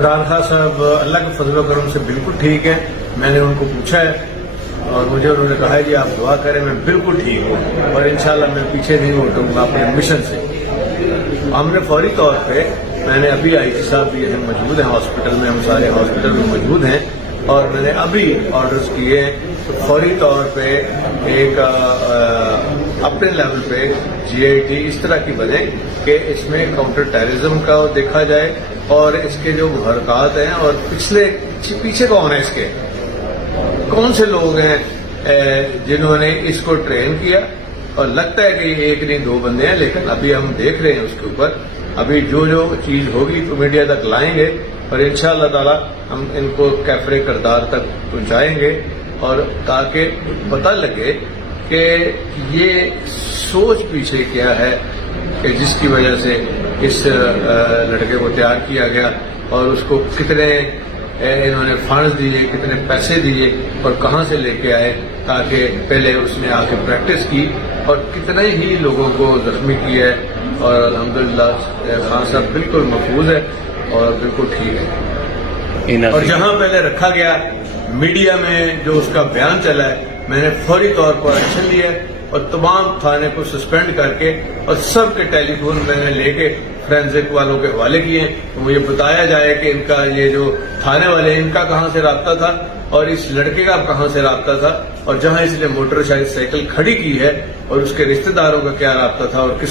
عمران خان صاحب اللہ کے فضل و کرم سے بالکل ٹھیک ہے. میں نے ان کو پوچھا ہے اور مجھے انہوں نے کہا ہے جی آپ دعا کریں میں بالکل ٹھیک ہوں اور انشاءاللہ میں پیچھے نہیں ہٹوں گا اپنے مشن سے. ہم نے فوری طور پہ میں نے ابھی آئی جی صاحب بھی موجود ہیں ہاسپٹل میں, ہم سارے ہاسپٹل میں موجود ہیں اور میں نے ابھی آرڈرز کیے فوری طور پہ ایک اپنے لیول پہ جی آئی ٹی اس طرح کی بنے کہ اس میں کاؤنٹر ٹیررزم کا دیکھا جائے اور اس کے جو محرکات ہیں اور پیچھے کون ہے اس کے, کون سے لوگ ہیں جنہوں نے اس کو ٹرین کیا. اور لگتا ہے کہ یہ ایک نہیں دو بندے ہیں, لیکن ابھی ہم دیکھ رہے ہیں اس کے اوپر. ابھی جو چیز ہوگی تو میڈیا تک لائیں گے اور انشاءاللہ تعالی ہم ان کو کیفر کردار تک پہنچائیں گے اور تاکہ پتہ لگے کہ یہ سوچ پیچھے کیا ہے کہ جس کی وجہ سے اس لڑکے کو تیار کیا گیا اور اس کو کتنے انہوں نے فنڈز دیے, کتنے پیسے دیے اور کہاں سے لے کے آئے تاکہ پہلے اس نے آ کے پریکٹس کی اور کتنے ہی لوگوں کو زخمی کیا ہے. اور الحمدللہ خان صاحب بالکل محفوظ ہے اور بالکل ٹھیک ہے. اور جہاں پہلے رکھا گیا میڈیا میں جو اس کا بیان چلا ہے میں نے فوری طور پر ایکشن لیا اور تمام تھانے کو سسپینڈ کر کے اور سب کے ٹیلی فون میں نے لے کے فرینزک والوں کے حوالے کیے ہیں. تو مجھے بتایا جائے کہ ان کا یہ جو تھانے والے ان کا کہاں سے رابطہ تھا اور اس لڑکے کا کہاں سے رابطہ تھا اور جہاں اس نے موٹر سائیکل کھڑی کی ہے اور اس کے رشتہ داروں کا کیا رابطہ تھا اور کس